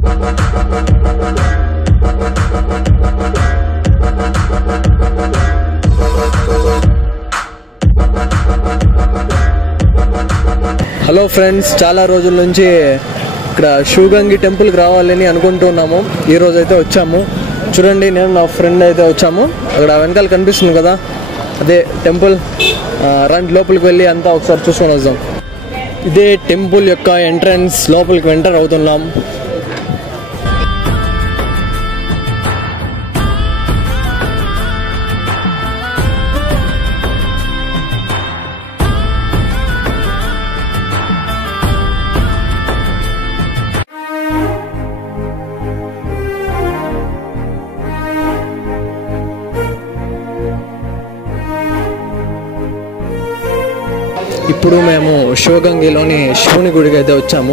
Hello friends, చాలా రోజుల నుంచి ఇక్కడ శివగంగి టెంపుల్కి రావాలని అనుకుంటున్నాము. ఈరోజు అయితే వచ్చాము. చూడండి, నేను నా ఫ్రెండ్ అయితే వచ్చాము. అక్కడ వెనకాల కనిపిస్తుంది కదా, అదే టెంపుల్. రండి లోపలికి వెళ్ళి అంతా ఒకసారి చూసుకొని వద్దాం. ఇదే టెంపుల్ యొక్క ఎంట్రన్స్. లోపలికి ఎంటర్ అవుతున్నాం. ఇప్పుడు మేము శివగంగిలోని శివుని గుడికి అయితే వచ్చాము.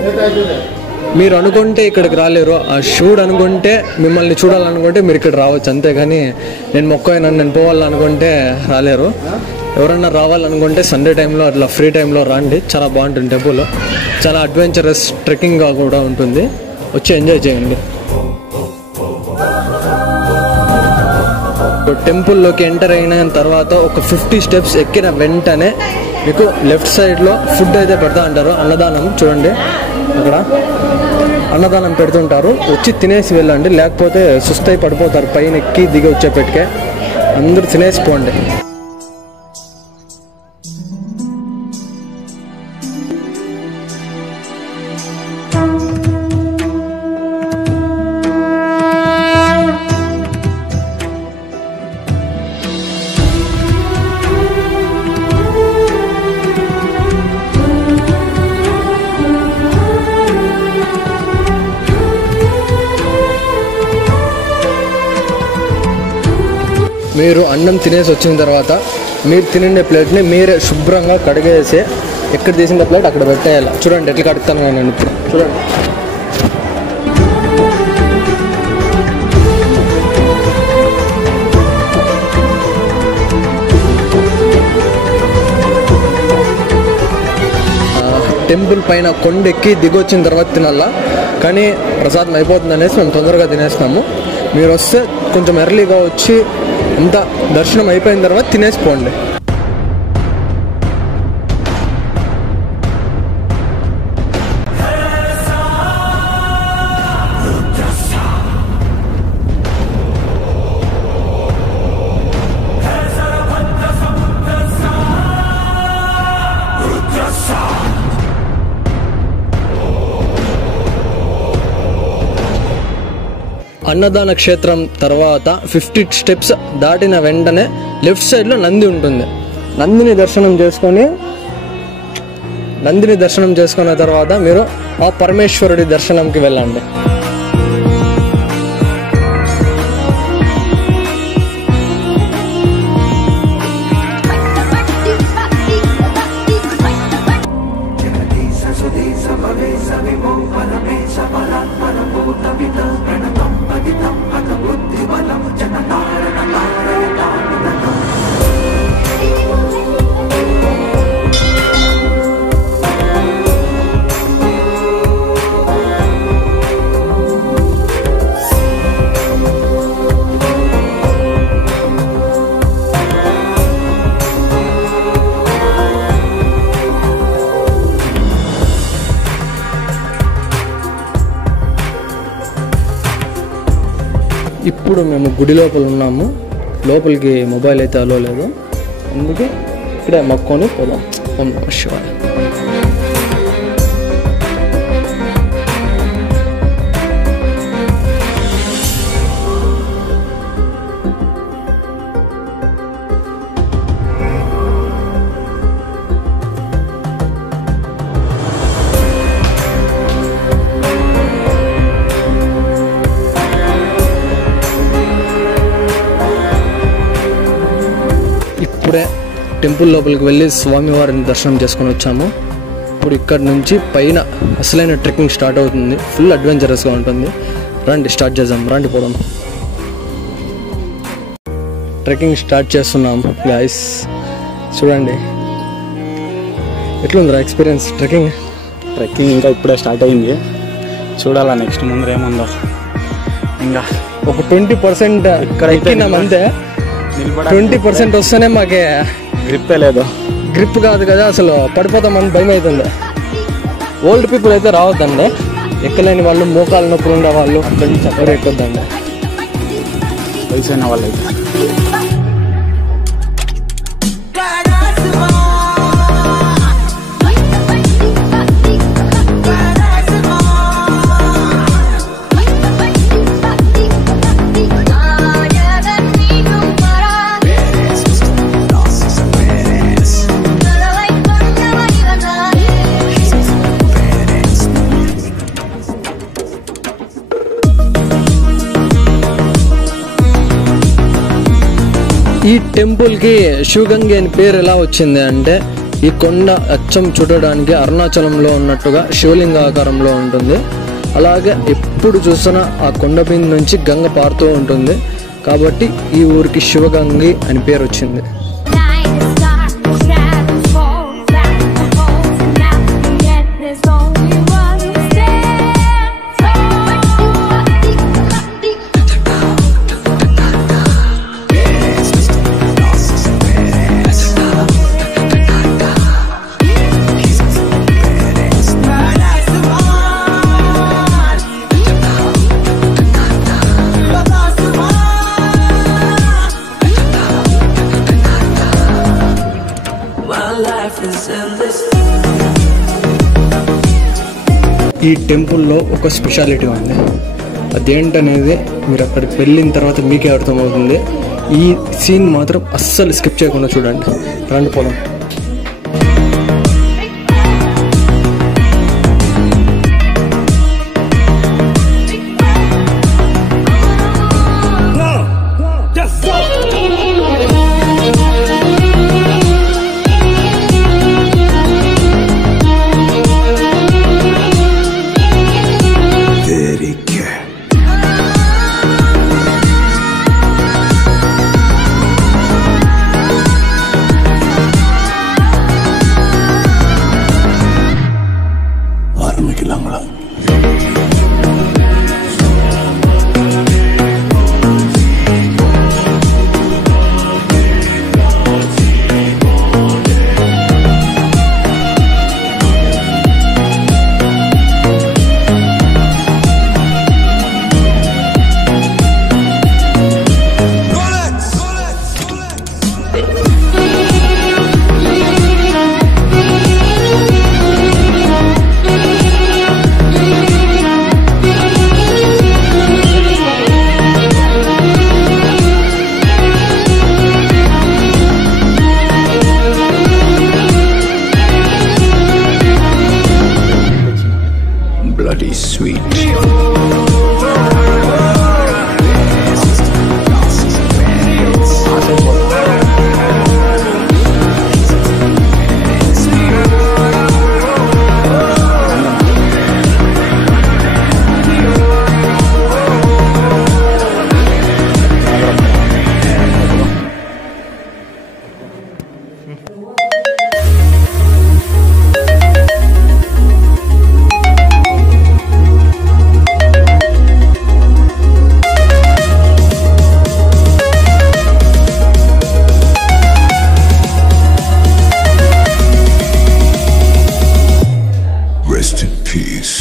మీరు అనుకుంటే ఇక్కడికి రాలేరు. ఆ శివుడు అనుకుంటే, మిమ్మల్ని చూడాలనుకుంటే మీరు ఇక్కడ రావచ్చు. అంతేగాని నేను మొక్కైనా నేను పోవాలనుకుంటే రాలేరు. ఎవరన్నా రావాలనుకుంటే సండే టైంలో అట్లా ఫ్రీ టైంలో రండి. చాలా బాగుంటుంది టెంపుల్. చాలా అడ్వెంచరస్ ట్రెక్కింగ్గా కూడా ఉంటుంది. వచ్చి ఎంజాయ్ చేయండి. టెంపుల్లోకి ఎంటర్ అయిన తర్వాత ఒక 50 స్టెప్స్ ఎక్కిన వెంటనే మీకు లెఫ్ట్ సైడ్లో ఫుడ్ అయితే పెడతా అంటారు. అన్నదానం చూడండి, అక్కడ అన్నదానం పెడుతుంటారు. వచ్చి తినేసి వెళ్ళండి, లేకపోతే సుస్తయి పడిపోతారు. పైన ఎక్కి దిగి వచ్చేపెట్టుకే అందరూ తినేసి పోండి. మీరు అన్నం తినేసి వచ్చిన తర్వాత మీరు తినే ప్లేట్ని మీరే శుభ్రంగా కడిగేసి ఎక్కడ తీసిన ప్లేట్ అక్కడ పెట్టేయాలి. చూడండి ఎట్లా కడుగుతాను నేను ఇప్పుడు. చూడండి, టెంపుల్ పైన కొండెక్కి దిగొచ్చిన తర్వాత తినాలా. కానీ ప్రసాదం అయిపోతుంది అనేసి మేము తొందరగా తినేస్తాము. మీరు వస్తే కొంచెం ఎర్లీగా వచ్చి అంతా దర్శనం అయిపోయిన తర్వాత తినేసి పోండి. అన్నదాన క్షేత్రం తర్వాత 50 స్టెప్స్ దాటిన వెంటనే లెఫ్ట్ సైడ్లో నంది ఉంటుంది. నందిని దర్శనం చేసుకున్న తర్వాత మీరు ఆ పరమేశ్వరుడి దర్శనంకి వెళ్ళండి. ఇప్పుడు మేము గుడి లోపల ఉన్నాము. లోపలికి మొబైల్ అయితే అలో లేదు, అందుకే ఇక్కడే మొక్కొని పోదాం. ఓం నమః శివాయ. ఇప్పుడే టెంపుల్ లోపలికి వెళ్ళి స్వామివారిని దర్శనం చేసుకొని వచ్చాము. ఇప్పుడు ఇక్కడ నుంచి పైన అసలైన ట్రెక్కింగ్ స్టార్ట్ అవుతుంది. ఫుల్ అడ్వెంచరస్గా ఉంటుంది. రండి స్టార్ట్ చేద్దాం, రండి పోదాం. ట్రెక్కింగ్ స్టార్ట్ చేస్తున్నాం గైస్. చూడండి ఎట్లుందిరా ఎక్స్పీరియన్స్ ట్రెక్కింగ్ ఇంకా ఇప్పుడే స్టార్ట్ అయింది. చూడాలా నెక్స్ట్ ముందర ఏముందో. ఇంకా ఒక 20% ఇక్కడ ఎక్కినామంతే. 20% వస్తేనే మాకే గ్రిప్పే లేదు. గ్రిప్ కాదు కదా, అసలు పడిపోతామని భయం అవుతుంది. ఓల్డ్ పీపుల్ అయితే రావద్దండి, ఎక్కలేని వాళ్ళు, మోకాలు నొప్పులు ఉండే వాళ్ళు అక్కడి నుంచి ఎవరు ఎక్కొద్దండి. వయసైన వాళ్ళు అయితే ఈ టెంపుల్కి శివగంగి అని పేరు ఎలా వచ్చింది అంటే, ఈ కొండ అచ్చం చూడడానికి అరుణాచలంలో ఉన్నట్టుగా శివలింగ ఆకారంలో ఉంటుంది. అలాగే ఎప్పుడు చూసినా ఆ కొండ మీద నుంచి గంగ పారుతూ ఉంటుంది. కాబట్టి ఈ ఊరికి శివగంగి అని పేరు వచ్చింది. ఈ టెంపుల్లో ఒక స్పెషాలిటీ ఉంది. అదేంటనేది మీరు అక్కడికి వెళ్ళిన తర్వాత మీకే అర్థమవుతుంది. ఈ సీన్ మాత్రం అస్సలు స్కిప్ చేయకుండా చూడండి. రండి పోదాం. Bloody sweet. Rest in peace.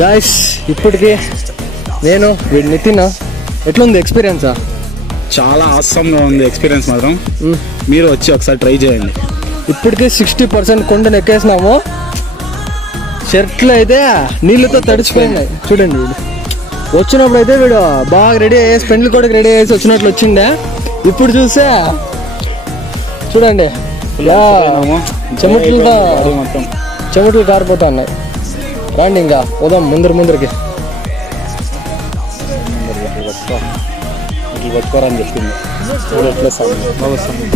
Guys, ఇప్పటికి నేను వీడి నితిన్, ఎట్లుంది ఎక్స్పీరియన్సా? చాలా ఆసంగా ఉంది ఎక్స్పీరియన్స్ మాత్రం. మీరు వచ్చి ఒకసారి ట్రై చేయండి. ఇప్పటికే 60% కొండను ఎక్కేసినాము. షర్ట్లు అయితే నీళ్ళతో తడిచిపోయినాయి. చూడండి, వీడు వచ్చినప్పుడు అయితే వీడు బాగా రెడీ అయ్యేసి, పెండ్లి కూడా రెడీ అయ్యేసి వచ్చినట్లు వచ్చిండే. ఇప్పుడు చూస్తే చూడండి, చెమటలు కారిపోతా ఉన్నాయి. రండి ఇంకా పోదాం ముందరికి. పట్టుకోరని చెప్పింది. ఎట్లా వస్తుంది బాగా వస్తుంది.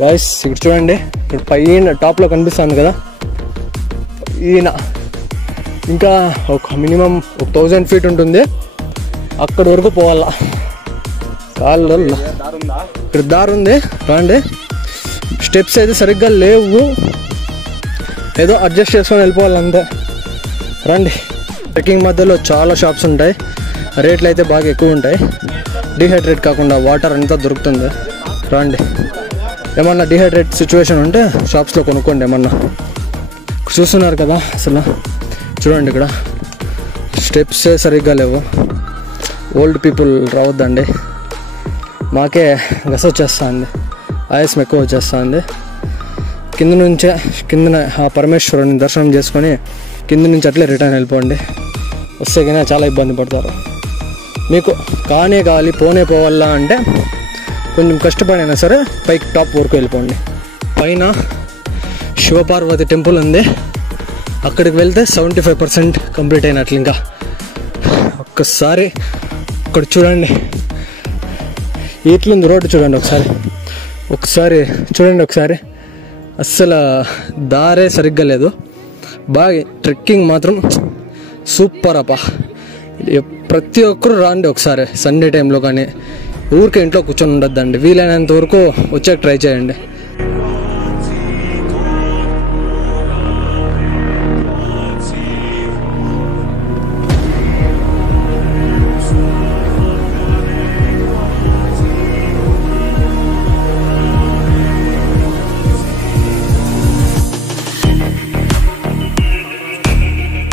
గైస్ ఇక్కడ చూడండి, ఇక్కడ పైన టాప్లో కనిపిస్తుంది కదా, ఈయన ఇంకా ఒక మినిమం 1000 feet ఉంటుంది, అక్కడి వరకు పోవాలా. కాళ్ళు ఇక్కడ దారి ఉంది, రండి. స్టెప్స్ అయితే సరిగ్గా లేవు, ఏదో అడ్జస్ట్ చేసుకొని వెళ్ళిపోవాలి అంతే. రండి. ట్రెక్కింగ్ మధ్యలో చాలా షాప్స్ ఉంటాయి, రేట్లు అయితే బాగా ఎక్కువ ఉంటాయి. డిహైడ్రేట్ కాకుండా వాటర్ అంతా దొరుకుతుంది. రండి. ఏమన్నా డిహైడ్రేట్ సిచ్యువేషన్ ఉంటే షాప్స్లో కొనుక్కోండి ఏమన్నా. చూస్తున్నారు కదా అసలు, చూడండి ఇక్కడ స్టెప్సే సరిగ్గా లేవు. ఓల్డ్ పీపుల్ రావద్దండి, మాకే గస వచ్చేస్తుంది, ఆయాసం ఎక్కువ వచ్చేస్తుంది. కింద ఆ పరమేశ్వరుని దర్శనం చేసుకొని కింద నుంచి అట్లే రిటర్న్ వెళ్ళిపోండి. వస్తే కానీ చాలా ఇబ్బంది పడతారు. మీకు కానే కావాలి పోనే పోవాలా అంటే కొంచెం కష్టపడైనా సరే పైకి టాప్ వరకు వెళ్ళిపోండి. పైన శివపార్వతి టెంపుల్ ఉంది, అక్కడికి వెళ్తే 75% కంప్లీట్ అయినట్లు. ఇంకా ఒక్కసారి అక్కడ చూడండి, ఎట్లుంది రోడ్డు చూడండి ఒకసారి చూడండి ఒకసారి. అస్సలు దారే సరిగ్గా లేదు. బాగా ట్రెక్కింగ్ మాత్రం సూపర్ అప్ప. ప్రతి ఒక్కరు రాండి ఒకసారి సండే టైంలో, కానీ ఊరికే ఇంట్లో కూర్చొని ఉండొద్దండి. వీలైనంత వరకు వచ్చాక ట్రై చేయండి.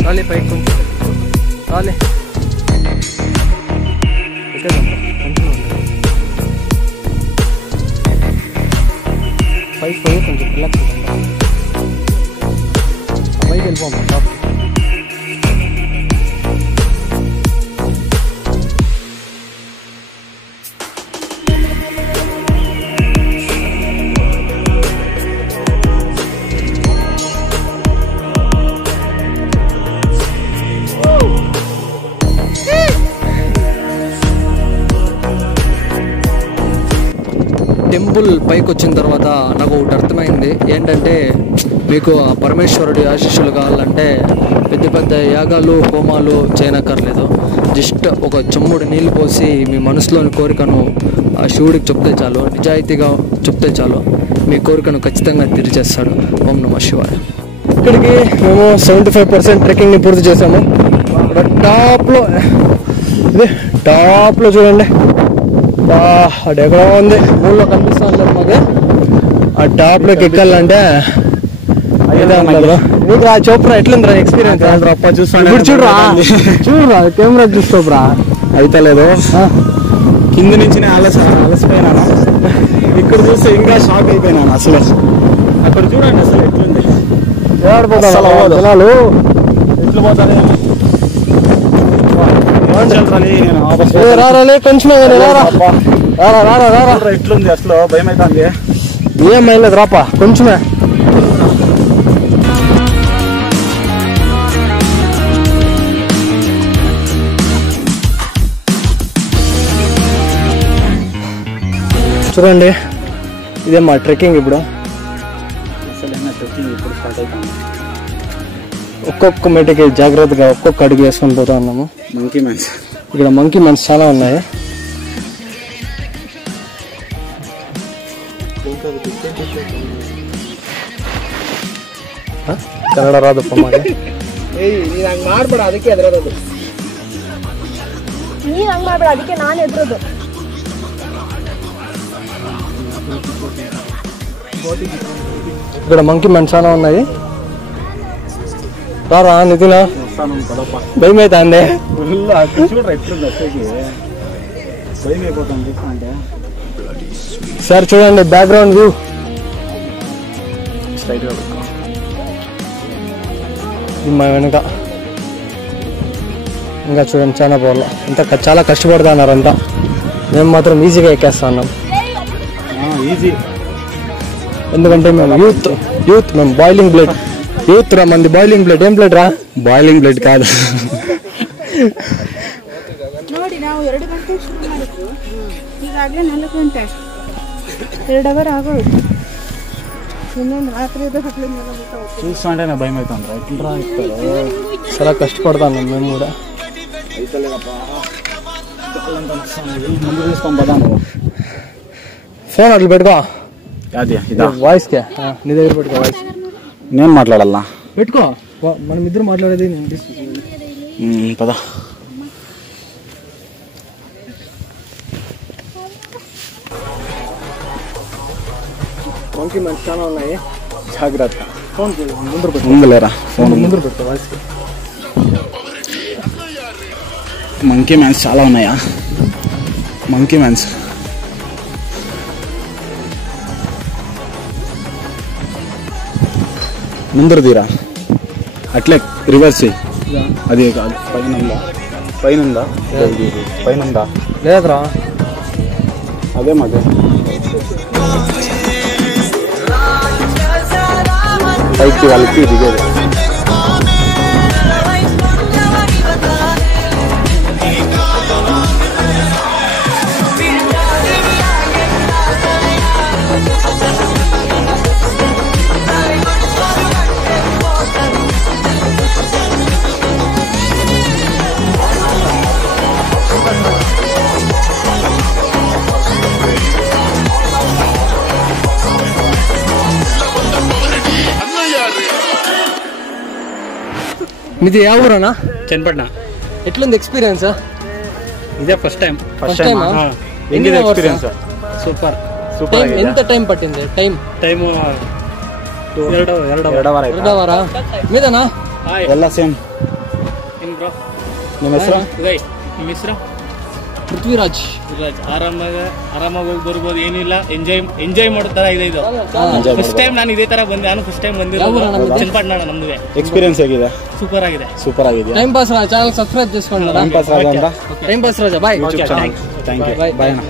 రాలే పైకి కొంచెం రాలే, పైకి పోయి కొంచెం రిలాక్స్ పైకి వెళ్ళిపోమ్మా టాప్. టెంపుల్ పైకి వచ్చిన తర్వాత నాకు ఒకటి అర్థమైంది ఏంటంటే, మీకు ఆ పరమేశ్వరుడి ఆశీస్సులు కావాలంటే పెద్ద పెద్ద యాగాలు హోమాలు చేయనక్కర్లేదు. జస్ట్ ఒక చెమ్ముడు నీళ్ళు పోసి మీ మనసులోని కోరికను ఆ శివుడికి చెప్తే చాలు, నిజాయితీగా చెప్తే చాలు, మీ కోరికను ఖచ్చితంగా తీర్చేస్తాడు. ఓం నమః శివాయ. ఇక్కడికి మేము 75% ట్రెక్కింగ్ని పూర్తి చేసాము. టాప్లో చూడండి, అది ఎక్కడో ఉంది, ఊళ్ళో కనిపిస్తుంది మాకు. ఆ టాప్లోకి ఎక్కాలంటే నీకు చూపరా ఎట్లుందిరా ఎక్స్పీరియన్స్? చూడరా కెమెరా చూసుకోరా, అయితే లేదు. కింద నుంచి అలసిపోయినా, ఇక్కడ చూస్తే ఇంకా షాక్ అయిపోయినాను అసలు. అక్కడ చూడండి అసలు ఎట్లుంది, జనాలు ఎట్లు పోతానే. కొంచెమే ఎట్లుంది అసలు, భయం అవుతుంది. ఏం అయ్యలేదు రాపా, కొంచెమే. చూడండి ఇదే మా ట్రెక్కింగ్. ఇప్పుడు ఒక్కొక్క మెట్టుకి జాగ్రత్తగా ఒక్కొక్క అడుగు వేసుకొని పోతా ఉన్నాము. మంకీ మ్యాన్స్, ఇక్కడ మంకీ మ్యాన్స్ చాలా ఉన్నాయి. ಕನ್ನಡ ರಾದಪ್ಪ ಮಾಡಿ ನೀನು ಹಂಗೆ ಮಾಡ್ಬೇಡ, ಅದಕ್ಕೆ ಎದುರೋದು. ನೀನು ಹಂಗೆ ಮಾಡ್ಬೇಡ, ಅದಕ್ಕೆ ನಾನು ಎದುರೋದು. ఇక్కడ మంకీ మ్యాన్స్ చాలా ఉన్నాయి. రారా నితిన్. వస్తాను పదప్ప. భయం అవుతుంది. ఫుల్ చూడరా ఎట్లుంది వచ్చేకి, భయం అయిపోతాను చూస్తా అంటే. సార్ చూడండి బ్యాక్గ్రౌండ్ వ్యూ. స్ట్రైట్గా మా వెనుక ఇంకా చూడండి చాలా బాగా ఇంత చాలా కష్టపడుతున్నారంతా. మేము మాత్రం ఈజీగా ఎక్కేస్తా ఉన్నాం. ఈజీ, ఎందుకంటే మేము యూత్ మేము బాయిలింగ్ బ్లడ్ యూత్ రా మంది. బాయిలింగ్ బ్లడ్ ఏం బ్లడ్ రా? బాయిలింగ్ ಬ್ಲಡ್ ಕಾದು. ನೋಡಿ ನಾವು 2 ಗಂಟೆ ಶುರು ಮಾಡಿದ್ರು, ಈಗಾಗಲೇ 4 ಗಂಟೆ, 2 ಅವರ್ ಆಗೋದು. ಇನ್ನೊಂದು ರಾತ್ರಿ చూస్తా అంటే నా భయం అవుతుంది. ఎట్లా ఇస్తారు, చాలా కష్టపడతాను మేము కూడా. ముందు తీసుకొని పోదా నువ్వు. ఫోన్ అట్లా పెట్టుకో, అదే ఇదా వాయిస్కే నీ దగ్గర పెట్టుకో. వాయిస్ నేను మాట్లాడాలా? పెట్టుకో, మనం ఇద్దరు మాట్లాడేది నేను పద. మంకీ మంచి చాలా ఉన్నాయి, జాగ్రత్త. ఫోన్ ముందర పెట్టు, ముందు లేరా ఫోన్ ముందర పెట్టు వాయిస్కి. మంకీ మ్యాన్స్ చాలా ఉన్నాయా? మంకీ మ్యాన్స్ ముందర తీరా, అట్లే రివర్స్ చేయి. అదే కాదు, పైన లేదురా అదే మాదే పైకి వాళ్ళకి దిగేది. మీది ఏ ఊరనా? చన్నపట్న. ఎట్లుంది ఎక్స్పీరియన్స్? ఇదే ఫస్ట్ టైం. Experience super. ఎంత టైం పట్టింది? టైం 2 వారా మీదనా? ಎಲ್ಲ ಸೇಮ್. ನಿಮ್ಮ ಹೆಸರು? ಉದಯ್. ನಿಮ್ಮ ಹೆಸರು? ಪೃಥ್ವಿರಾಜ್. ಆರಾಮಾಗಿ ಹೋಗಿ ಬರ್ಬೋದು, ಏನಿಲ್ಲ. ಎಂಜಾಯ್ ಮಾಡೋ ತರ ಇದೆ ಇದು. ಫಸ್ಟ್ ಟೈಮ್ ನಾನು ಇದೇ ತರ ಬಂದೆ. ನಾನು ಫಸ್ಟ್ ಟೈಮ್ ಬಂದಿರೋದು ಚನ್ನಪಟ್ಟಣ. ನಮ್ದು ಎಕ್ಸ್ಪೀರಿಯನ್ಸ್ ಹೇಗಿದೆ? ಸೂಪರ್ ಆಗಿದೆ. ಸೂಪರ್ ಆಗಿದೆ. Time pass Raja channel subscribe చేసుకోండి. ಟೈಮ್ ಪಾಸ್ ರಾಜ ಅಂತ. Time pass Raja bye. Thank you. Bye ಅಣ್ಣ.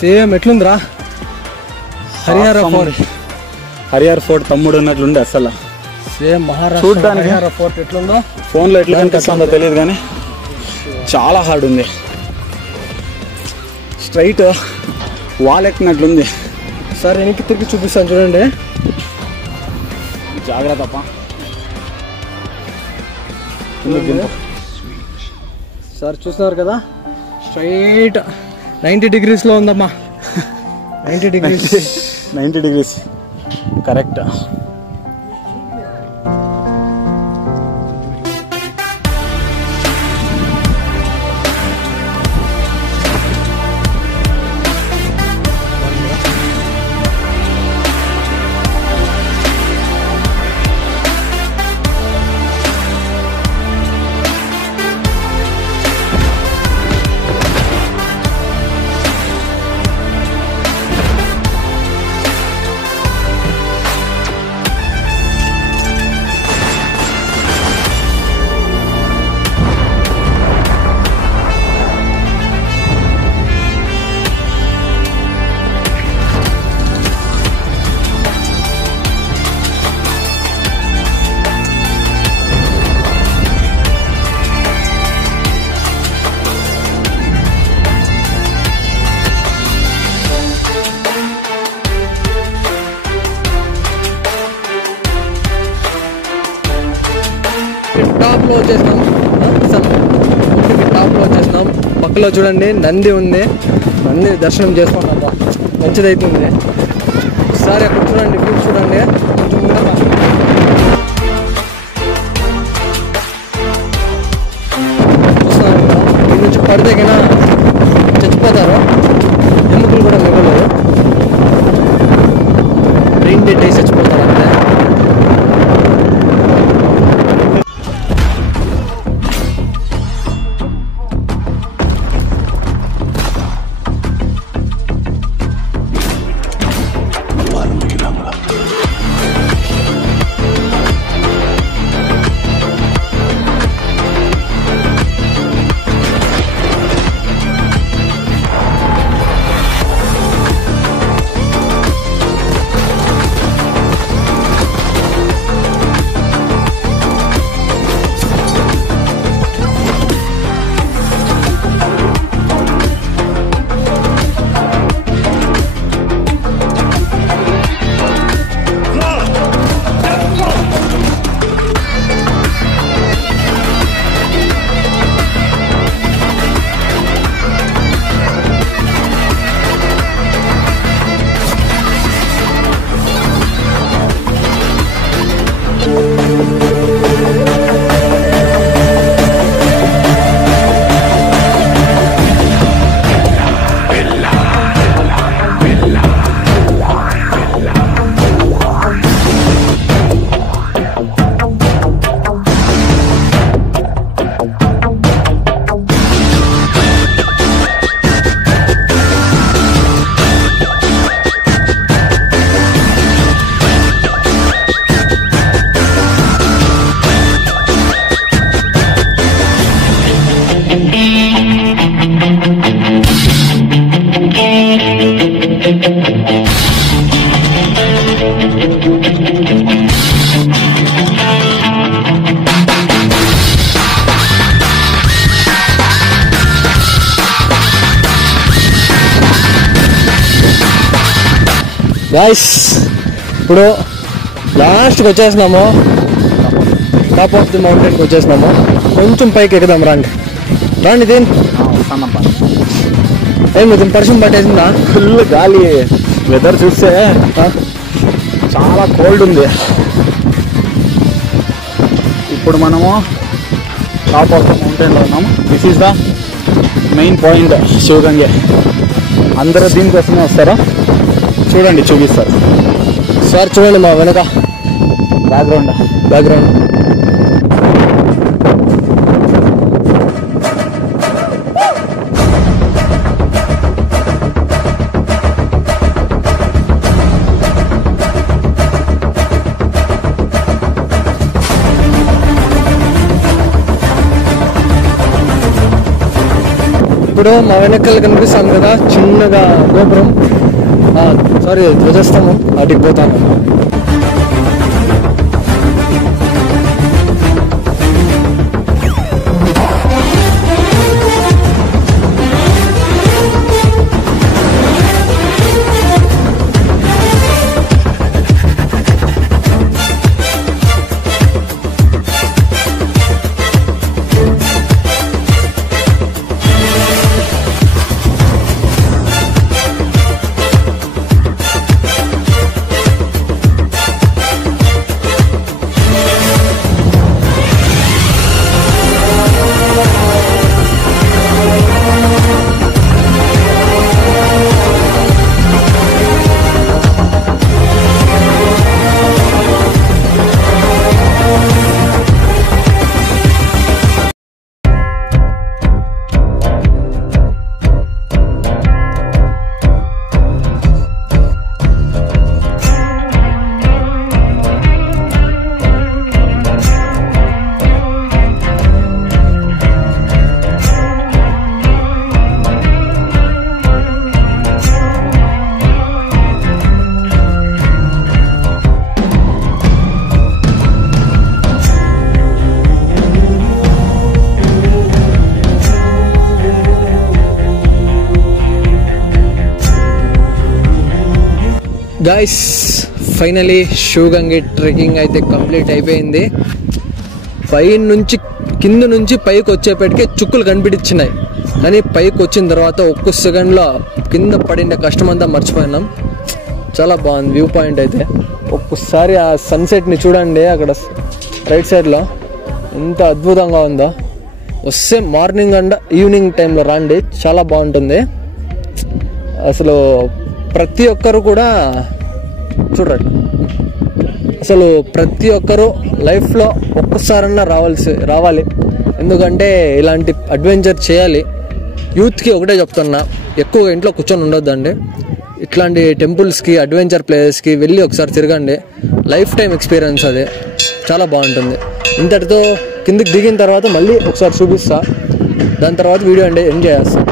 సేమ్ ఎట్లుందిరా? హరిహర ఫోర్ట్ తమ్ముడు ఉన్నట్లుండే అసలు. సేమ్ మహారాష్ట్ర చూడ్డానికి హరిహర ఫోర్ట్ ఎట్లుందో ఫోన్లో ఎట్లా కనిపిస్తుందో తెలియదు కానీ చాలా హార్డ్ ఉంది. Straight wall ఎక్కినట్లుంది. సార్ వెనక్కి తిరిగి చూపిస్తాను చూడండి. జాగ్రత్త. సార్ చూస్తున్నారు కదా, స్ట్రైట్ 90 degreesలో ఉందమ్మా. 90 degrees. 90 degrees correct. టాప్లో వచ్చేసినాం. కొండకి టాప్లో వచ్చేసినాం. పక్కలో చూడండి నంది ఉంది. నంది దర్శనం చేసుకున్నాం. మంచిదైతుంది. ఒకసారి అక్కడ చూడండి, వ్యూ చూడండి. కొంచెం ముందర చూస్తున్నాను కదా, దీని నుంచి పడితే కన్నా చచ్చిపోతారు. ఎముకలు కూడా మిగలవు. బ్రెయిన్ డెడ్ అయి చచ్చిపోతారు అంతే. గాయ్స్ ఇప్పుడు లాస్ట్కి వచ్చేసినాము. టాప్ ఆఫ్ ది మౌంటైన్కి వచ్చేసినాము. కొంచెం పైకి ఎక్కుదాం. రండి రండి. దీని ఏం కొంచెం పరిచయం పట్టేసిందా? ఫుల్ గాలి. వెదర్ చూస్తే చాలా కోల్డ్ ఉంది. ఇప్పుడు మనము టాప్ ఆఫ్ ద మౌంటైన్లో ఉన్నాము. This is the main point Shivagange. అందరూ దీనికోసమే వస్తారా? చూడండి, చూపిస్తారు సార్. చూడండి మా వెనక బ్యాక్గ్రౌండ్. ఇప్పుడు మా వెనకాల కనిపిస్తాను కదా చిన్నగా గోపురం, సారీ ధ్వజస్తంభం, అటుకి పోతాను. గైస్ ఫైనలీ శివగంగే ట్రెక్కింగ్ అయితే కంప్లీట్ అయిపోయింది. కింద నుంచి పైకి వచ్చేపటికే చుక్కులు కనిపించినాయి, కానీ పైకి వచ్చిన తర్వాత ఒక్క సెకండ్లో కింద పడిన కష్టం అంతా మర్చిపోయినాం. చాలా బాగుంది వ్యూ పాయింట్ అయితే. ఒక్కసారి ఆ సన్సెట్ని చూడండి అక్కడ రైట్ సైడ్లో, ఎంత అద్భుతంగా ఉందో. వస్తే మార్నింగ్ అండ్ ఈవినింగ్ టైంలో రండి, చాలా బాగుంటుంది. అసలు ప్రతి ఒక్కరు కూడా చూడండి, అసలు ప్రతి ఒక్కరూ లైఫ్లో ఒక్కసారన్నా రావాలి. ఎందుకంటే ఇలాంటి అడ్వెంచర్ చేయాలి. యూత్కి ఒకటే చెప్తున్నా, ఎక్కువగా ఇంట్లో కూర్చొని ఉండొద్దండి. ఇట్లాంటి టెంపుల్స్కి, అడ్వెంచర్ ప్లేసెస్కి వెళ్ళి ఒకసారి తిరగండి. లైఫ్ టైం ఎక్స్పీరియన్స్ అది, చాలా బాగుంటుంది. ఇంతటితో కిందికి దిగిన తర్వాత మళ్ళీ ఒకసారి చూపిస్తా, దాని తర్వాత వీడియో ఎంజాయ్ చేస్తాను.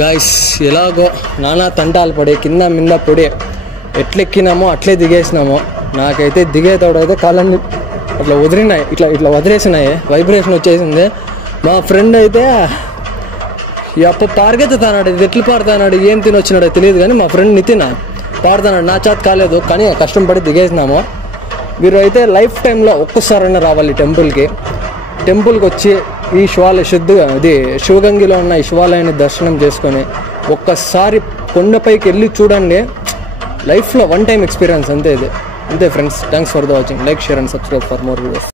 గాయస్, ఎలాగో నానా తంటాలు పడి కింద మింద పొడి ఎట్లెక్కినామో అట్లే దిగేసినామో. నాకైతే దిగేతోడైతే కాళ్ళని అట్లా వదిలినాయి, ఇట్లా వదిలేసినాయి, వైబ్రేషన్ వచ్చేసింది. మా ఫ్రెండ్ అయితే పారిగెత్తుతాడు, ఇది ఎట్లు పారుతాడు, ఏం తినొచ్చినాడో తెలియదు, కానీ మా ఫ్రెండ్ నితిన్ పారుతాడు. నా చేత కాలేదు, కానీ కష్టం పడి దిగేసినాము. మీరు అయితే లైఫ్ టైంలో ఒక్కసారైనా రావాలి టెంపుల్కి వచ్చి ఈ శివగంగిలో ఉన్న ఈ శివాలయాన్ని దర్శనం చేసుకొని ఒక్కసారి కొండపైకి వెళ్ళి చూడండి. లైఫ్లో వన్ టైం ఎక్స్పీరియన్స్ అంతే ఇది. అంతే friends, thanks for the watching. Like, share and subscribe for more videos.